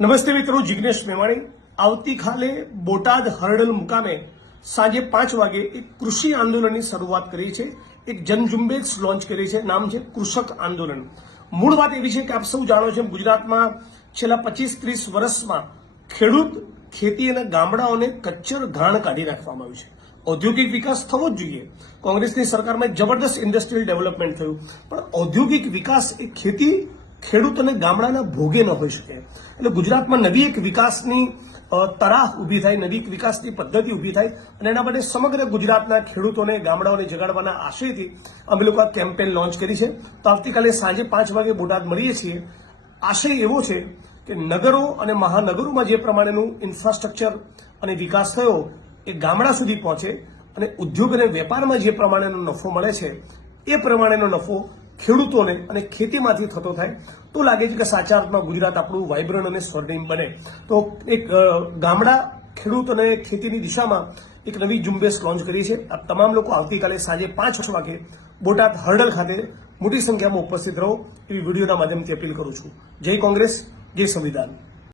નમસ્તે મિત્રો, જિગ્નેશ મેવાણી આવતીકાલે બોટાદ હરડલ મુકામે સાંજે 5 વાગે એક કૃષિ આંદોલનની શરૂઆત કરી છે। એક જનઝુંબેશ લોન્ચ કરી છે, નામ છે કૃષક આંદોલન। મૂળ વાત એવી છે કે આપ સૌ જાણો છો, ગુજરાતમાં છેલ્લા 25-30 વર્ષમાં ખેડૂત ખેતી અને ગામડાઓને કચ્ચર ઘાણ કાઢી રાખવામાં આવ્યું છે। ઔદ્યોગિક વિકાસ થવો જ જોઈએ। કોંગ્રેસની સરકારમાં જબરદસ્ત ઇન્ડસ્ટ્રીયલ ડેવલપમેન્ટ થયું, પણ ઔદ્યોગિક વિકાસ એ ખેતી ખેડૂત અને ગામડાના ભોગે ન હોઈ શકે। એટલે ગુજરાતમાં નવી એક વિકાસની તરાહ ઊભી થાય, નવી એક વિકાસની પદ્ધતિ ઊભી થાય અને એના માટે સમગ્ર ગુજરાતના ખેડૂતોને ગામડાઓને જગાડવાના આશયથી અમે લોકો આ કેમ્પેન લોન્ચ કરી છે। તો આવતીકાલે સાંજે 5 વાગે બોટાદ મળીએ છીએ। આશય એવો છે કે નગરો અને મહાનગરોમાં જે પ્રમાણેનું ઇન્ફ્રાસ્ટ્રક્ચર અને વિકાસ થયો એ ગામડા સુધી પહોંચે અને ઉદ્યોગ અને વેપારમાં જે પ્રમાણેનો નફો મળે છે એ પ્રમાણેનો નફો ખેડૂતોને અને ખેતીમાંથી થતો થાય તો લાગે છે કે સાચા અર્થમાં ગુજરાત આપણું વાઇબ્રન્ટ અને સ્વર્ણિમ બને। તો એક ગામડા ખેડૂત અને ખેતીની દિશામાં એક નવી ઝુંબેશ લોન્ચ કરી છે। આ તમામ લોકો આવતીકાલે સાંજે 5 વાગે બોટાદ હરડલ ખાતે મોટી સંખ્યામાં ઉપસ્થિત રહો એવી વિડીયોના માધ્યમથી અપીલ કરું છું। જય કોંગ્રેસ, જય સંવિધાન।